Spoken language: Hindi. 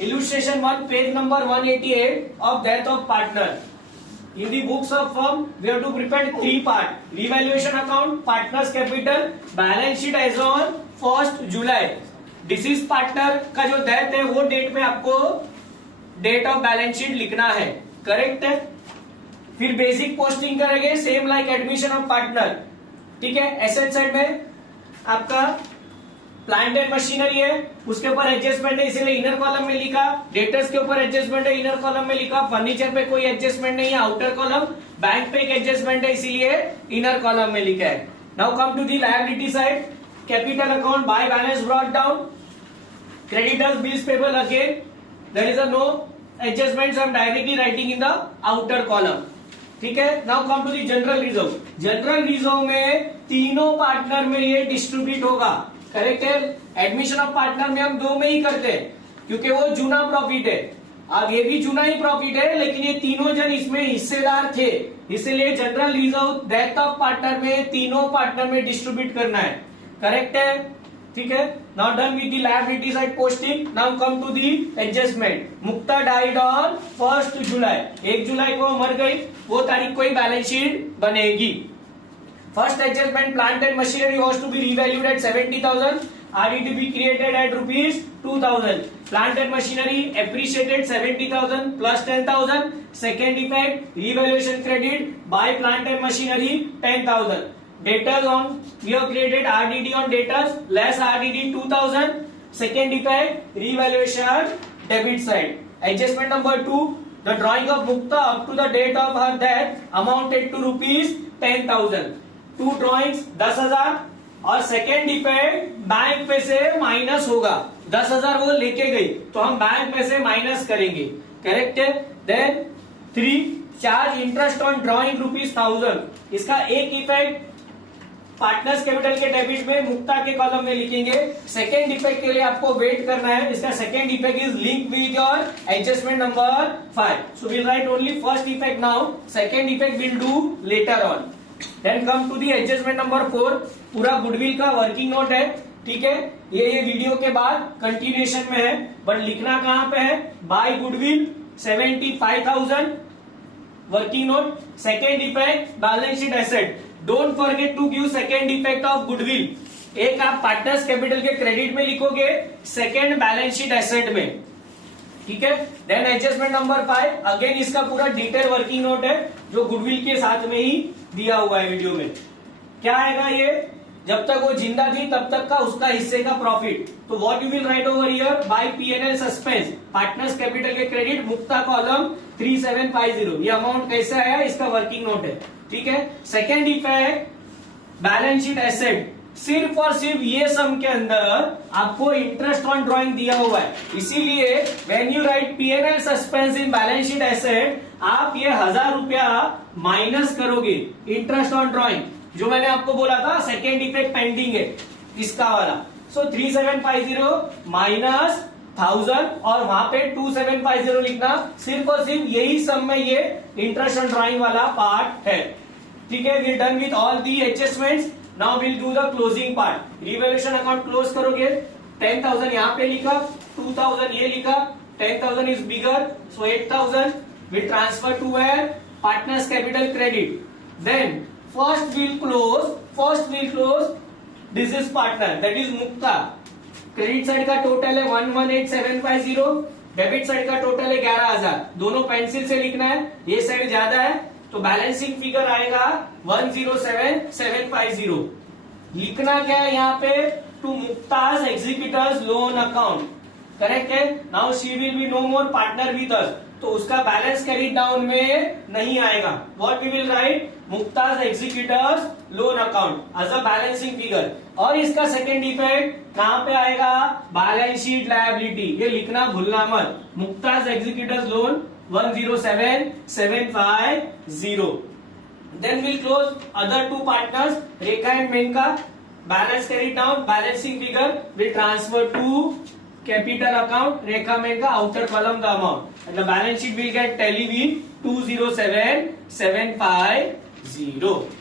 Illustration 1, page number 188 of death of partner. In the books of firm, we have to prepare 3 parts. Revaluation account, partner's capital, balance sheet as on 1st July. Disease partner का जो डेथ है वो डेट पे आपको डेट ऑफ बैलेंस शीट लिखना है, करेक्ट है। फिर बेसिक पोस्टिंग करेंगे same like admission of partner, ठीक है। एसेट साइड में आपका प्लांट एंड मशीनरी है, उसके ऊपर एडजस्टमेंट है इसीलिए इनर कॉलम में लिखा। डेटर्स के ऊपर एडजस्टमेंट है, इनर कॉलम में लिखा। फर्नीचर पे कोई एडजस्टमेंट नहीं है, आउटर कॉलम। बैंक पे एक एडजस्टमेंट है इसीलिए इनर कॉलम में लिखा है। Now come to the liability side, capital account by balance brought down, creditors bills payable again, there is a no adjustments, I am directly writing in the outer column, ठीक है। now come to the general reserve. general reserve में तीनों पार्टनर में ये डिस्ट्रीब्यूट होगा, करेक्ट है। एडमिशन ऑफ पार्टनर में हम 2 में ही करते हैं क्योंकि वो जूना प्रॉफिट है। अब ये भी जूना ही प्रॉफिट है लेकिन ये तीनों जन इसमें हिस्सेदार थे, इसलिए general reserve death of partner में तीनों पार्टनर में डिस्ट्रीब्यूट करना है, करेक्ट है, ठीक है। Now done with the liability side posting. Now come to the adjustment. Mukta died on 1st July, 1 जुलाई को मर गई, वो तारीख को ही बैलेंस शीट बनेगी। First adjustment, plant and machinery was to be revalued at 70,000, RDT be created at rupees 2,000. Plant and machinery appreciated 70,000 plus 10,000. Second effect, revaluation credit by plant and machinery 10,000. Debtors on, we have created RDD on debtors less RDD 2,000. Second effect, revaluation debit side. Adjustment number 2, the drawing of Mukta up to the date of her death amounted to rupees 10,000. 2 drawings 10,000 और सेकेंड इफेक्ट बैंक पे से माइनस होगा। 10,000 वो लेके गई तो हम बैंक में से माइनस करेंगे, करेक्ट है। Then 3, charge interest on drawing ₹1,000। इसका एक इफेक्ट पार्टनर्स कैपिटल के डेबिट में मुक्ता के कॉलम में लिखेंगे। सेकेंड इफेक्ट के लिए आपको वेट करना है, इसका second effect is link with your adjustment number 5। So will write only first effect now, second effect will do later on. Then come to the adjustment number 4, पूरा गुडविल का वर्किंग नोट है, ठीक है। ये वीडियो के बाद कंटिन्यूएशन में है, बट लिखना कहां पे है, by goodwill 75,000 working note. Second effect balance sheet asset, don't forget to give second effect of goodwill. एक आप पार्टनर्स कैपिटल के क्रेडिट में लिखोगे, सेकेंड बैलेंस शीट एसेट में, ठीक है। देन एडजस्टमेंट नंबर 5, अगेन इसका पूरा डिटेल वर्किंग नोट है जो गुडविल के साथ में ही दिया हुआ है वीडियो में। क्या आएगा ये, जब तक वो जिंदा थी तब तक का उसका हिस्से का प्रॉफिट। तो what you will write over here, by P&L suspense partners capital के क्रेडिट मुक्ता कॉलम 3750। ये अमाउंट कैसे आया, इसका वर्किंग नोट है, ठीक है। Second effect balance sheet asset, सिर्फ और सिर्फ ये सम के अंदर आपको इंटरेस्ट ऑन ड्रॉइंग दिया हुआ है, इसीलिए when you right P&L suspense in balance sheet asset आप ये 1,000 रुपया माइनस करोगे इंटरेस्ट ऑन ड्रॉइंग, जो मैंने आपको बोला था सेकेंड इफेक्ट पेंडिंग है इसका वाला। सो 3750 माइनस 1,000 और वहां पे 2750 लिखना, सिर्फ और सिर्फ यही सम में ये इंटरेस्ट ऑन ड्रॉइंग वाला पार्ट है, ठीक है। We done with all the adjustments. Now will do the closing part. Revaluation account close करोगे, 10,000 यहाँ पे लिखा, 2,000 ये लिखा, 10,000 is bigger, so 8,000 will transfer to where, partners capital credit. Then first will close this is partner, that is Mukta। Credit side का टोटल है 118,750, डेबिट साइड का टोटल है 11,000। दोनों पेंसिल से लिखना है, ये साइड ज्यादा है तो बैलेंसिंग फिगर आएगा 107,750। लिखना क्या है यहाँ पे, to Mukta's executors loan account, correct है। Now she will be no more partner with us, तो उसका बैलेंस कैरिड डाउन में नहीं आएगा। What we will write, Mukta's executors loan account as a balancing figure. और इसका सेकेंड इफेक्ट कहां पे आएगा, बैलेंस शीट लायबिलिटी, ये लिखना भूलना मत, Mukta's executors loan 107,750। Then will close other 2 partners Rekha and Menka, balance carried down, balancing figure will transfer to capital account, Rekha Menka, outer column the amount, and the balance sheet will get tally with 207,750.